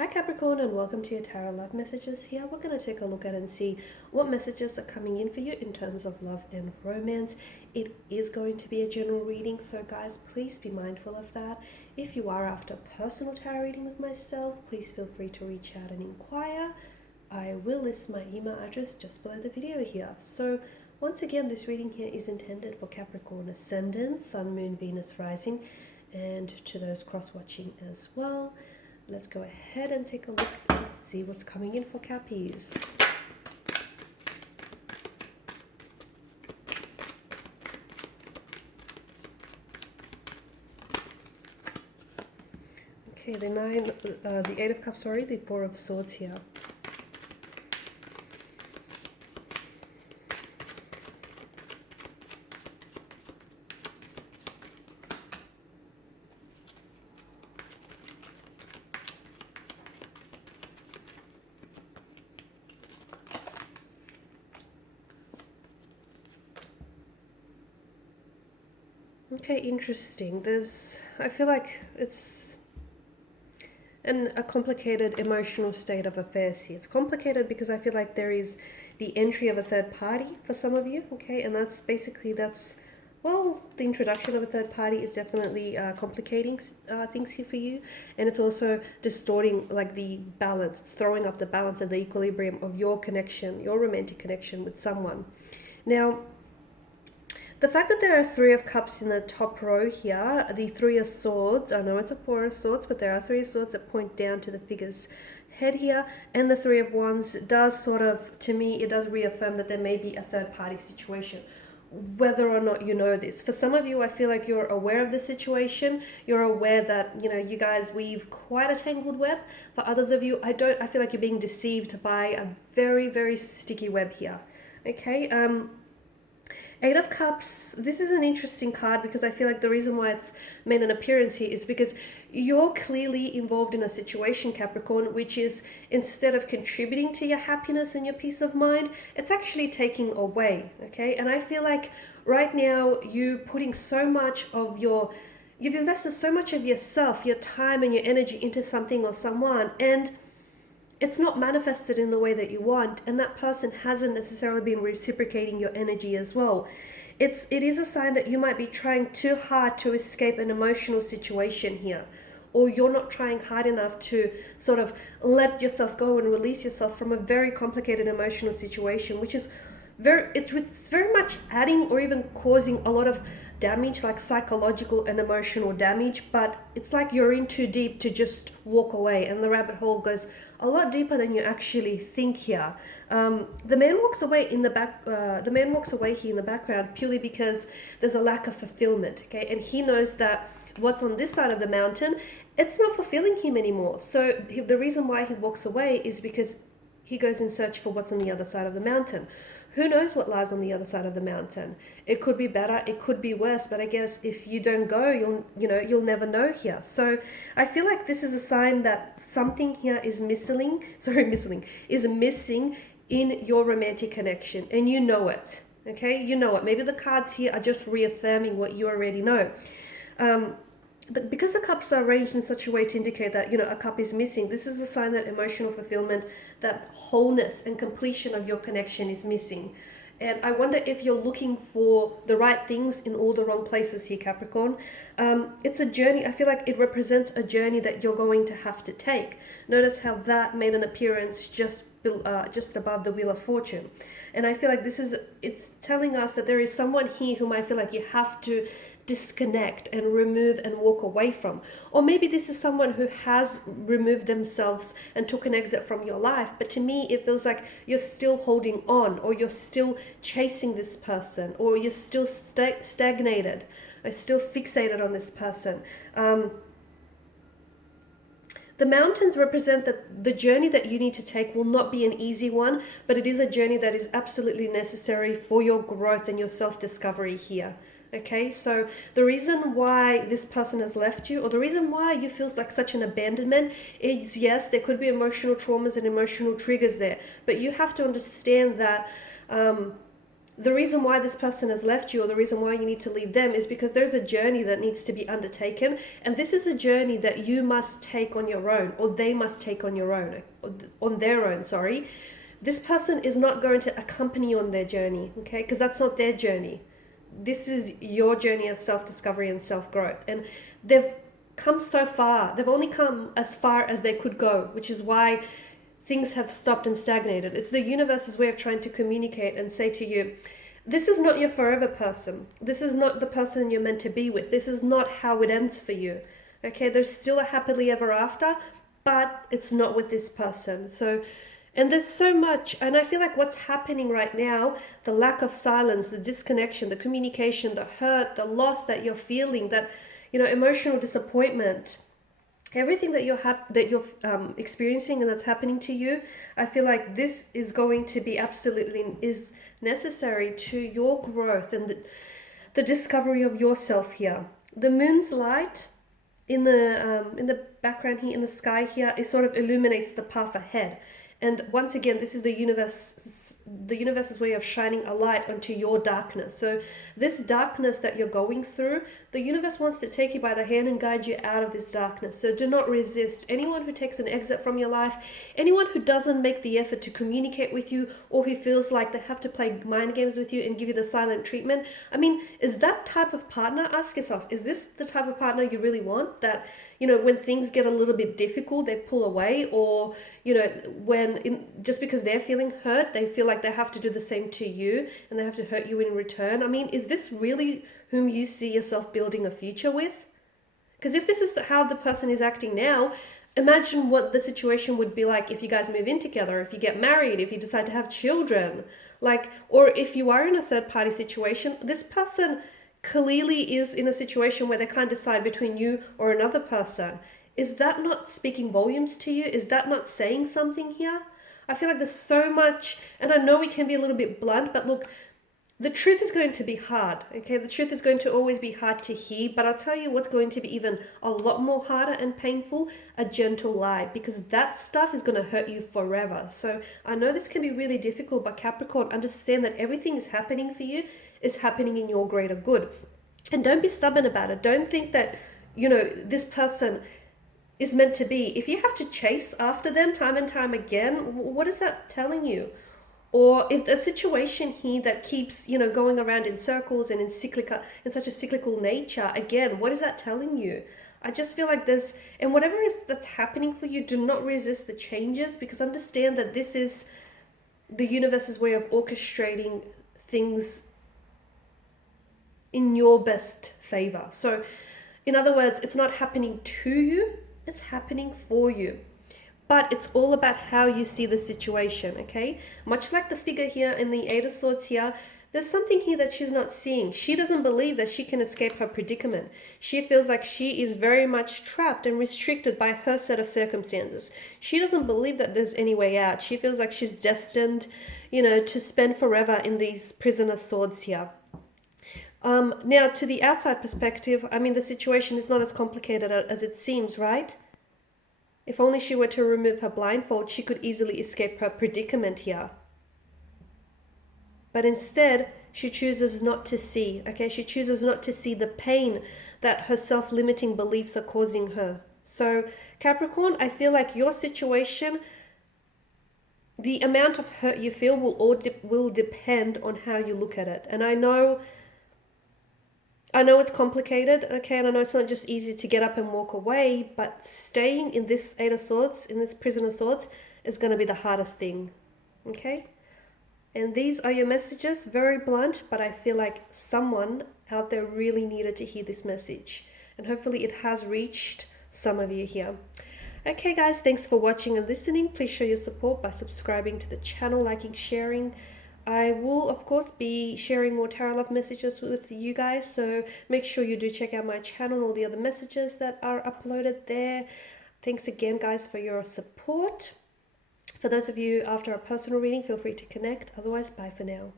Hi Capricorn, and welcome to your Tarot Love Messages. Here we're going to take a look at and see what messages are coming in for you in terms of love and romance. It is going to be a general reading, so guys, please be mindful of that. If you are after a personal tarot reading with myself, please feel free to reach out and inquire. I will list my email address just below the video here. So once again, this reading here is intended for Capricorn Ascendant, Sun, Moon, Venus, Rising, and to those cross-watching as well. Let's go ahead and take a look and see what's coming in for Cappies. Okay, the Eight of Cups, the Four of Swords here. Okay, interesting. I feel like it's a complicated emotional state of affairs here. It's complicated because I feel like there is the entry of a third party for some of you, okay? And well, the introduction of a third party is definitely complicating things here for you. And it's also distorting like the balance. It's throwing up the balance and the equilibrium of your connection, your romantic connection with someone. Now, the fact that there are Three of Cups in the top row here, the Three of Swords, I know it's a Four of Swords, but there are Three of Swords that point down to the figure's head here, and the Three of Wands does sort of, to me, it does reaffirm that there may be a third party situation, whether or not you know this. For some of you, I feel like you're aware of the situation, you're aware that, you guys weave quite a tangled web. For others of you, I feel like you're being deceived by a very, very sticky web here, okay? Eight of Cups, this is an interesting card because I feel like the reason why it's made an appearance here is because you're clearly involved in a situation, Capricorn, which is, instead of contributing to your happiness and your peace of mind, it's actually taking away, okay? And I feel like right now you've invested so much of yourself, your time and your energy into something or someone, and it's not manifested in the way that you want, and that person hasn't necessarily been reciprocating your energy as well. It is a sign that you might be trying too hard to escape an emotional situation here, or you're not trying hard enough to sort of let yourself go and release yourself from a very complicated emotional situation, which is it's very much adding or even causing a lot of damage, like psychological and emotional damage, but it's like you're in too deep to just walk away, and the rabbit hole goes a lot deeper than you actually think here. The man walks away here in the background purely because there's a lack of fulfillment, okay? And he knows that what's on this side of the mountain, it's not fulfilling him anymore. So the reason why he walks away is because he goes in search for what's on the other side of the mountain. Who knows what lies on the other side of the mountain? It could be better, it could be worse, but I guess if you don't go, you'll never know here. So I feel like this is a sign that something here is missing in your romantic connection, and you know it, okay? You know it. Maybe the cards here are just reaffirming what you already know. Because the cups are arranged in such a way to indicate that, a cup is missing, this is a sign that emotional fulfillment, that wholeness and completion of your connection is missing. And I wonder if you're looking for the right things in all the wrong places here, Capricorn. It's a journey. I feel like it represents a journey that you're going to have to take. Notice how that made an appearance just above the Wheel of Fortune. And I feel like it's telling us that there is someone here whom I feel like you have to disconnect and remove and walk away from. Or maybe this is someone who has removed themselves and took an exit from your life, but to me it feels like you're still holding on, or you're still chasing this person, or you're still stagnated or still fixated on this person. The mountains represent that the journey that you need to take will not be an easy one, but it is a journey that is absolutely necessary for your growth and your self-discovery here. Okay, so the reason why this person has left you, or the reason why you feel like such an abandonment, is, yes, there could be emotional traumas and emotional triggers there, but you have to understand that the reason why this person has left you, or the reason why you need to leave them, is because there's a journey that needs to be undertaken, and this is a journey that you must take on your own, or they must take on your own, on their own, sorry. This person is not going to accompany you on their journey, okay? Because that's not their journey. This is your journey of self-discovery and self-growth. And they've come so far. They've only come as far as they could go, which is why things have stopped and stagnated. It's the universe's way of trying to communicate and say to you, this is not your forever person. This is not the person you're meant to be with. This is not how it ends for you. Okay, there's still a happily ever after, but it's not with this person. So, and there's so much, and I feel like what's happening right now, the lack of silence, the disconnection, the communication, the hurt, the loss that you're feeling, that, emotional disappointment, everything that you're experiencing and that's happening to you, I feel like this is going to be absolutely is necessary to your growth and the discovery of yourself here. The moon's light in the background here, in the sky here, it sort of illuminates the path ahead. And once again, this is the universe's way of shining a light onto your darkness. So this darkness that you're going through, the universe wants to take you by the hand and guide you out of this darkness. So do not resist. Anyone who takes an exit from your life, anyone who doesn't make the effort to communicate with you, or who feels like they have to play mind games with you and give you the silent treatment, I mean, is that type of partner, ask yourself, is this the type of partner you really want? That, when things get a little bit difficult, they pull away, or, just because they're feeling hurt, they feel like they have to do the same to you and they have to hurt you in return. I mean, is this really whom you see yourself building a future with? Because if this is how the person is acting now, imagine what the situation would be like if you guys move in together, if you get married, if you decide to have children, or if you are in a third party situation. This person clearly is in a situation where they can't decide between you or another person. Is that not speaking volumes to you? Is that not saying something here? I feel like there's so much, and I know we can be a little bit blunt, but look, the truth is going to be hard, okay? The truth is going to always be hard to hear, but I'll tell you what's going to be even a lot more harder and painful, a gentle lie, because that stuff is going to hurt you forever. So I know this can be really difficult, but Capricorn, understand that everything is happening for you is happening in your greater good. And don't be stubborn about it. Don't think that, this person is meant to be. If you have to chase after them time and time again, what is that telling you? Or if the situation here that keeps, going around in circles and in such a cyclical nature, again, what is that telling you? I just feel like and whatever that's happening for you, do not resist the changes, because understand that this is the universe's way of orchestrating things in your best favor. So in other words, it's not happening to you, it's happening for you. But it's all about how you see the situation, okay? Much like the figure here in the Eight of Swords here, there's something here that she's not seeing. She doesn't believe that she can escape her predicament. She feels like she is very much trapped and restricted by her set of circumstances. She doesn't believe that there's any way out. She feels like she's destined, to spend forever in these prisoner swords here. Now, to the outside perspective, I mean, the situation is not as complicated as it seems, right? If only she were to remove her blindfold, she could easily escape her predicament here. But instead, she chooses not to see, okay? She chooses not to see the pain that her self-limiting beliefs are causing her. So, Capricorn, I feel like your situation, the amount of hurt you feel will depend on how you look at it. And I know it's complicated, okay, and I know it's not just easy to get up and walk away, but staying in this Eight of Swords, in this Prisoner of Swords, is going to be the hardest thing, okay? And these are your messages, very blunt, but I feel like someone out there really needed to hear this message. And hopefully it has reached some of you here. Okay, guys, thanks for watching and listening. Please show your support by subscribing to the channel, liking, sharing. I will, of course, be sharing more tarot love messages with you guys, so make sure you do check out my channel and all the other messages that are uploaded there. Thanks again, guys, for your support. For those of you after a personal reading, feel free to connect. Otherwise, bye for now.